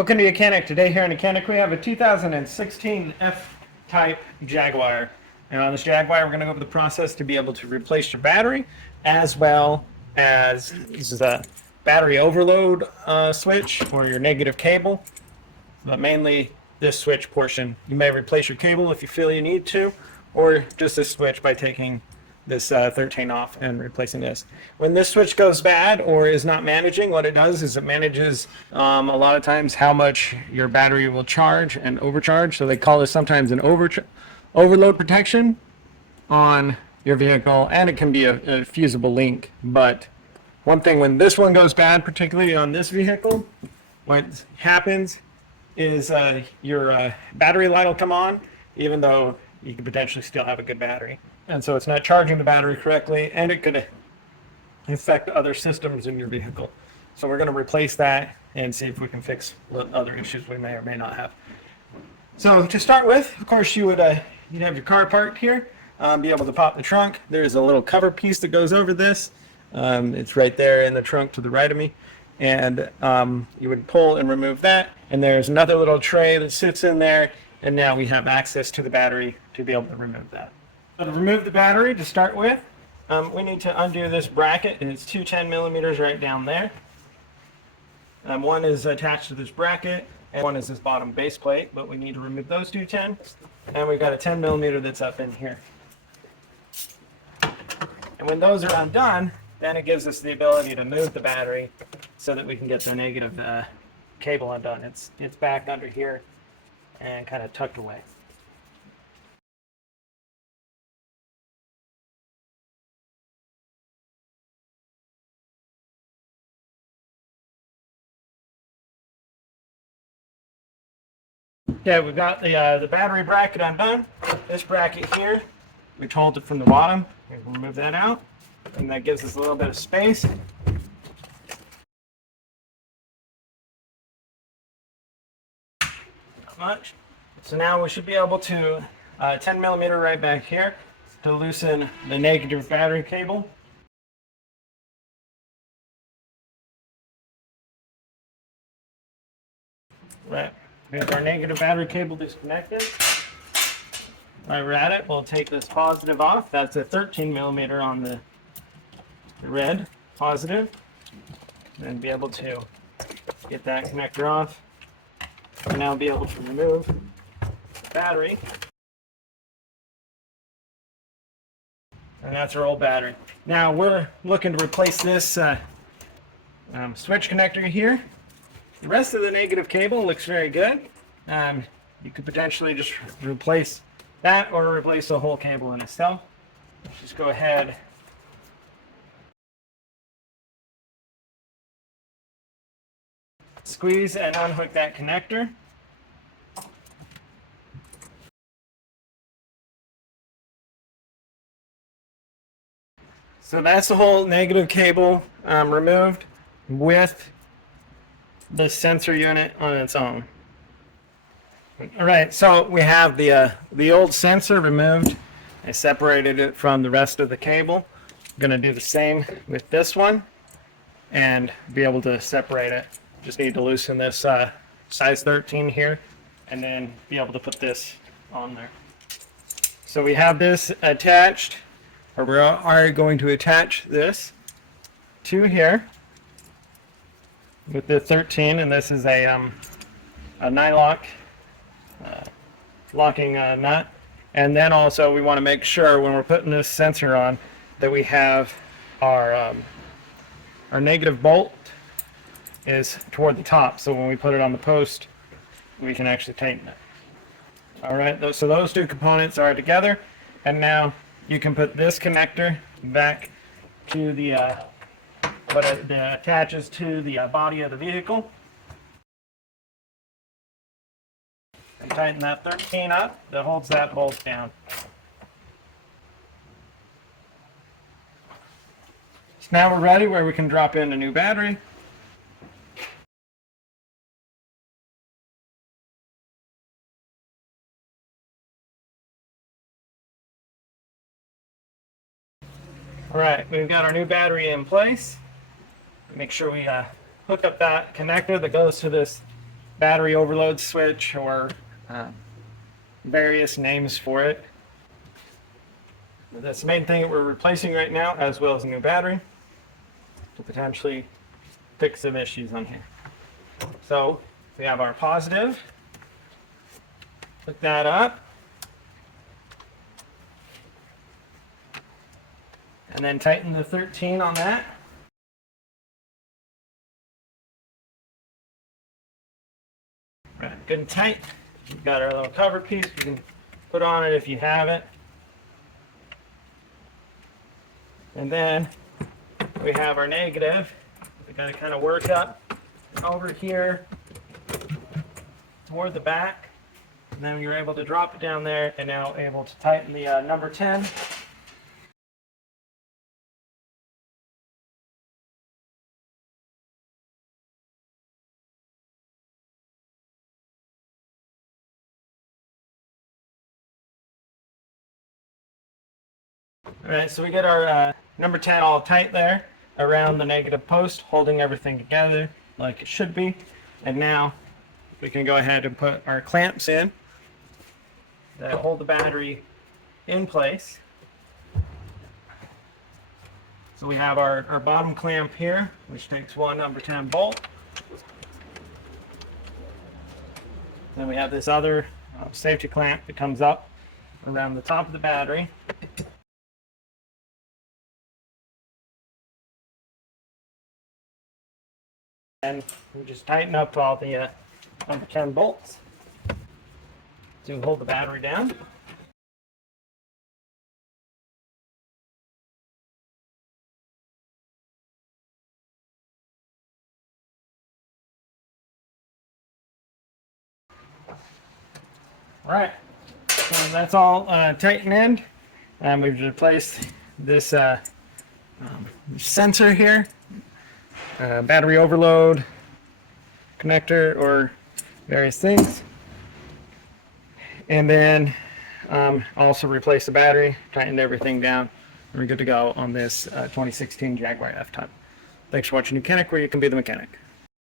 Welcome to Mechanic. Today here in Mechanic we have a 2016 F-Type Jaguar. And on this Jaguar we're going to go over the process to be able to replace your battery, as well as this is a battery overload switch or your negative cable. But mainly this switch portion. You may replace your cable if you feel you need to, or just this switch by taking this 13 off and replacing this. When this switch goes bad or is not managing, what it does is it manages a lot of times how much your battery will charge and overcharge. So they call this sometimes an overload protection on your vehicle, and it can be a fusible link. But one thing, when this one goes bad, particularly on this vehicle, what happens is your battery light will come on even though you could potentially still have a good battery. And so it's not charging the battery correctly, and it could affect other systems in your vehicle. So we're going to replace that and see if we can fix what other issues we may or may not have. So to start with, of course, you'd have your car parked here, be able to pop the trunk. There's a little cover piece that goes over this. It's right there in the trunk to the right of me. And you would pull and remove that. And there's another little tray that sits in there. And now we have access to the battery to be able to remove that. So to remove the battery, to start with, we need to undo this bracket, and it's two 10 millimeters right down there. One is attached to this bracket, and one is this bottom base plate, but we need to remove those two 10. And we've got a 10 millimeter that's up in here. And when those are undone, then it gives us the ability to move the battery so that we can get the negative cable undone. It's back under here and kind of tucked away. Okay, we've got the battery bracket undone. This bracket here, we hold it from the bottom. We'll remove that out, and that gives us a little bit of space. Not much. So now we should be able to 10 millimeter right back here to loosen the negative battery cable. Right. Here's our negative battery cable disconnected. While we're at it, we'll take this positive off. That's a 13 millimeter on the red positive. And be able to get that connector off. And now be able to remove the battery. And that's our old battery. Now we're looking to replace this switch connector here. The rest of the negative cable looks very good. You could potentially just replace that or replace the whole cable in itself. Just go ahead. Squeeze and unhook that connector. So that's the whole negative cable removed with the sensor unit on its own. All right, so we have the old sensor removed. I separated it from the rest of the cable. I'm going to do the same with this one and be able to separate it. Just need to loosen this size 13 here and then be able to put this on there. So we have this attached, or we are going to attach this to here with the 13, and this is a 9-lock locking nut. And then also we want to make sure when we're putting this sensor on that we have our negative bolt is toward the top, so when we put it on the post we can actually tighten it. All right, so those two components are together, and now you can put this connector back to the what it attaches to the body of the vehicle. And tighten that 13 up that holds that bolt down. So now we're ready where we can drop in a new battery. All right, we've got our new battery in place. Make sure we hook up that connector that goes to this battery overload switch, or various names for it. But that's the main thing that we're replacing right now, as well as a new battery to potentially fix some issues on here. So we have our positive. Hook that up. And then tighten the 13 on that. Right, good and tight. We've got our little cover piece. You can put on it if you have it. And then we have our negative. We got to kind of work up over here toward the back. And then you're able to drop it down there, and now able to tighten the number 10. All right, so we get our number 10 all tight there around the negative post, holding everything together like it should be. And now we can go ahead and put our clamps in that hold the battery in place. So we have our bottom clamp here, which takes one number 10 bolt. Then we have this other safety clamp that comes up around the top of the battery. And we just tighten up all the number 10 bolts to hold the battery down. All right, so that's all tightened in, and we've replaced this sensor here. Battery overload connector or various things, and then also replace the battery, tightened everything down, and we're good to go on this 2016 Jaguar F-Type. Thanks for watching Mechanic, where you can be the mechanic.